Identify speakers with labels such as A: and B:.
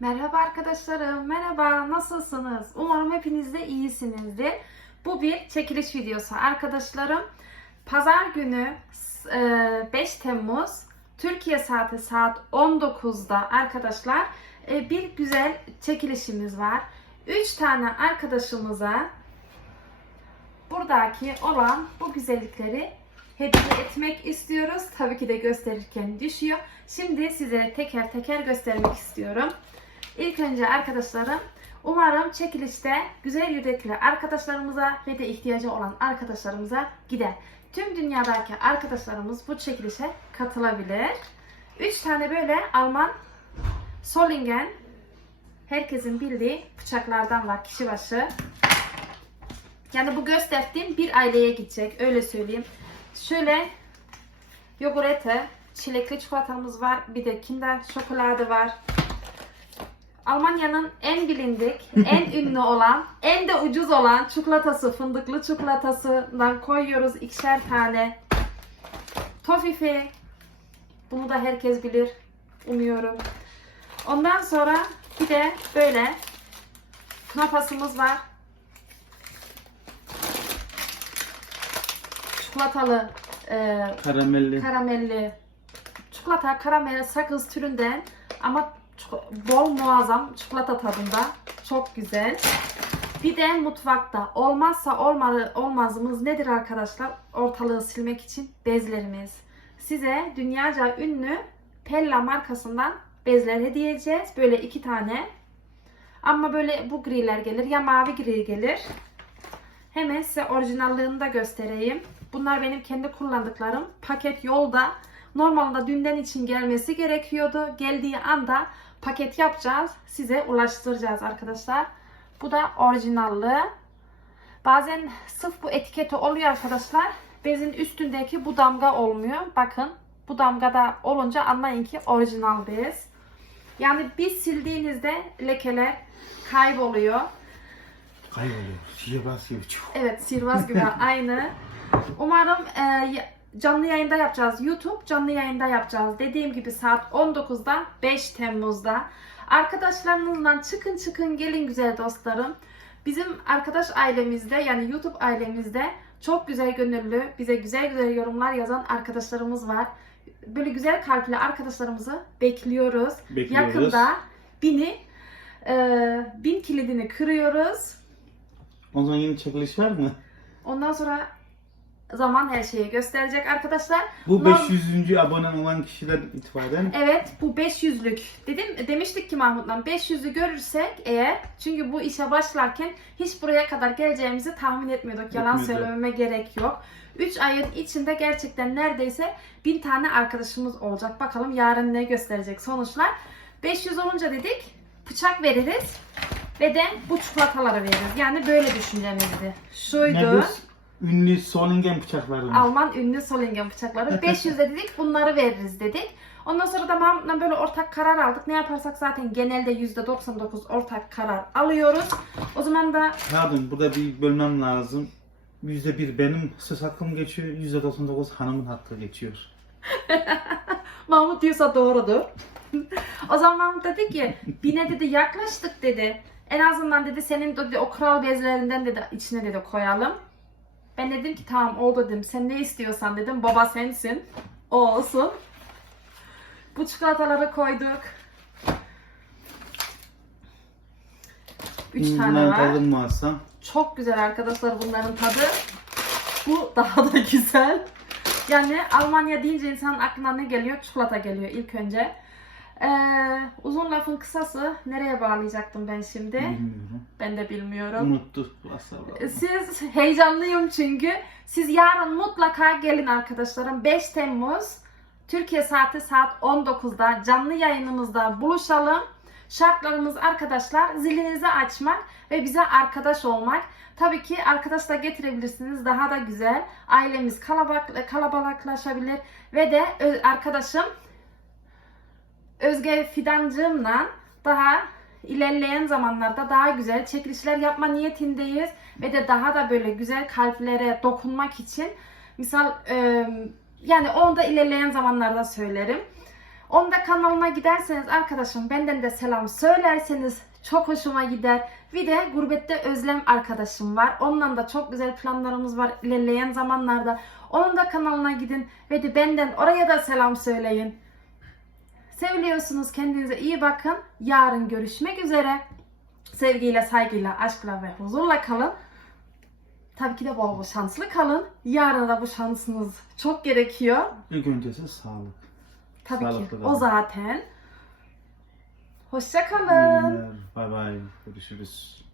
A: Merhaba arkadaşlarım, merhaba, nasılsınız? Umarım hepiniz de iyisinizdir. Bu bir çekiliş videosu arkadaşlarım. Pazar günü e, 5 Temmuz Türkiye saati saat 19'da arkadaşlar e, bir güzel çekilişimiz var. 3 tane arkadaşımıza buradaki olan bu güzellikleri hediye etmek istiyoruz. Tabii ki de gösterirken düşüyor. Şimdi size teker teker göstermek istiyorum. İlk önce arkadaşlarım umarım çekilişte güzel yürekli arkadaşlarımıza ve de ihtiyacı olan arkadaşlarımıza gider. Tüm dünyadaki arkadaşlarımız bu çekilişe katılabilir. 3 tane böyle Alman Solingen herkesin bildiği bıçaklardan var kişi başı. Yani bu gösterdiğim bir aileye gidecek öyle söyleyeyim. Şöyle yogurete, çilekli çikolatamız var. Bir de Kinder şokoladı var. Almanya'nın en bilindik, en ünlü olan, en de ucuz olan çikolatası, fındıklı çikolatasından koyuyoruz ikişer tane. Tofifi. Bunu da herkes bilir. Umuyorum. Ondan sonra bir de böyle knapasımız var. Çikolatalı e,
B: Karamelli.
A: karamelli çikolata, karamel, sakız türünden ama bol muazzam çikolata tadında. Çok güzel. Bir de mutfakta olmazsa olmadı, olmazımız nedir arkadaşlar? Ortalığı silmek için bezlerimiz. Size dünyaca ünlü Pella markasından bezler hediye edeceğiz. Böyle iki tane. Ama böyle bu griler gelir. Ya mavi gri gelir. Hemen size orijinallığını da göstereyim. Bunlar benim kendi kullandıklarım. Paket yolda. Normalde dünden için gelmesi gerekiyordu. Geldiği anda paket yapacağız. Size ulaştıracağız arkadaşlar. Bu da orijinallığı. Bazen sırf bu etiketi oluyor arkadaşlar. Bezin üstündeki bu damga olmuyor. Bakın bu damgada olunca anlayın ki orijinal bez. Yani bir sildiğinizde lekeler kayboluyor.
B: Kayboluyor. Sihirbaz gibi. Çuf.
A: Evet sihirbaz gibi aynı. Umarım e, canlı yayında yapacağız. YouTube canlı yayında yapacağız. Dediğim gibi saat 19'da 5 Temmuz'da. Arkadaşlarınızla çıkın çıkın gelin güzel dostlarım. Bizim arkadaş ailemizde yani YouTube ailemizde çok güzel gönüllü, bize güzel güzel yorumlar yazan arkadaşlarımız var. Böyle güzel kalpli arkadaşlarımızı bekliyoruz.
B: Bekliyoruz.
A: Yakında bini e, bin kilidini kırıyoruz.
B: O zaman yeni çekiliş var mı?
A: Ondan sonra zaman her şeyi gösterecek arkadaşlar.
B: Bu
A: Norm-
B: 500. abonen olan kişiden itibaren
A: Evet bu 500'lük dedim demiştik ki Mahmut'la 500'ü görürsek eğer çünkü bu işe başlarken hiç buraya kadar geleceğimizi tahmin etmiyorduk. Yalan
B: Etmiyorduk.
A: söylememe gerek yok. 3 ayın içinde gerçekten neredeyse 1000 tane arkadaşımız olacak. Bakalım yarın ne gösterecek sonuçlar. 500 olunca dedik bıçak veririz ve de bu çikolataları veririz. Yani böyle düşüncemizdi. Şuydu.
B: Negus ünlü Solingen bıçakları.
A: Alman ünlü Solingen bıçakları. 500 de dedik bunları veririz dedik. Ondan sonra da Mahmut'la böyle ortak karar aldık. Ne yaparsak zaten genelde %99 ortak karar alıyoruz. O zaman da
B: Pardon burada bir bölmem lazım. %1 benim söz hakkım geçiyor, %99 hanımın hakkı geçiyor.
A: Mahmut diyorsa doğrudur. o zaman Mahmut dedi ki bine dedi yaklaştık dedi. En azından dedi senin dedi, o kral bezlerinden dedi içine dedi koyalım. Ben dedim ki tamam oldu dedim. Sen ne istiyorsan dedim. Baba sensin. O olsun. Bu çikolataları koyduk. Üç tane var.
B: muazzam.
A: Çok güzel arkadaşlar bunların tadı. Bu daha da güzel. Yani Almanya deyince insanın aklına ne geliyor? Çikolata geliyor ilk önce. Ee, uzun lafın kısası nereye bağlayacaktım ben şimdi?
B: Bilmiyorum.
A: Ben de bilmiyorum.
B: Unuttu. Asla.
A: Siz heyecanlıyım çünkü. Siz yarın mutlaka gelin arkadaşlarım. 5 Temmuz Türkiye saati saat 19'da canlı yayınımızda buluşalım. Şartlarımız arkadaşlar zilinizi açmak ve bize arkadaş olmak. Tabii ki arkadaş da getirebilirsiniz. Daha da güzel. Ailemiz kalabalık, kalabalıklaşabilir. Ve de arkadaşım Özge Fidancığımla daha ilerleyen zamanlarda daha güzel çekilişler yapma niyetindeyiz ve de daha da böyle güzel kalplere dokunmak için misal yani onu da ilerleyen zamanlarda söylerim. Onun da kanalına giderseniz arkadaşım benden de selam söylerseniz çok hoşuma gider. Bir de gurbette Özlem arkadaşım var. Onunla da çok güzel planlarımız var ilerleyen zamanlarda. Onun da kanalına gidin ve de benden oraya da selam söyleyin. Seviliyorsunuz. Kendinize iyi bakın. Yarın görüşmek üzere. Sevgiyle, saygıyla, aşkla ve huzurla kalın. Tabii ki de bol bol şanslı kalın. Yarın da bu şansınız çok gerekiyor.
B: İlk öncesi sağlık.
A: Tabii ki.
B: Sağlıklı
A: O
B: kalın.
A: zaten. Hoşça kalın.
B: Bay bay. Görüşürüz.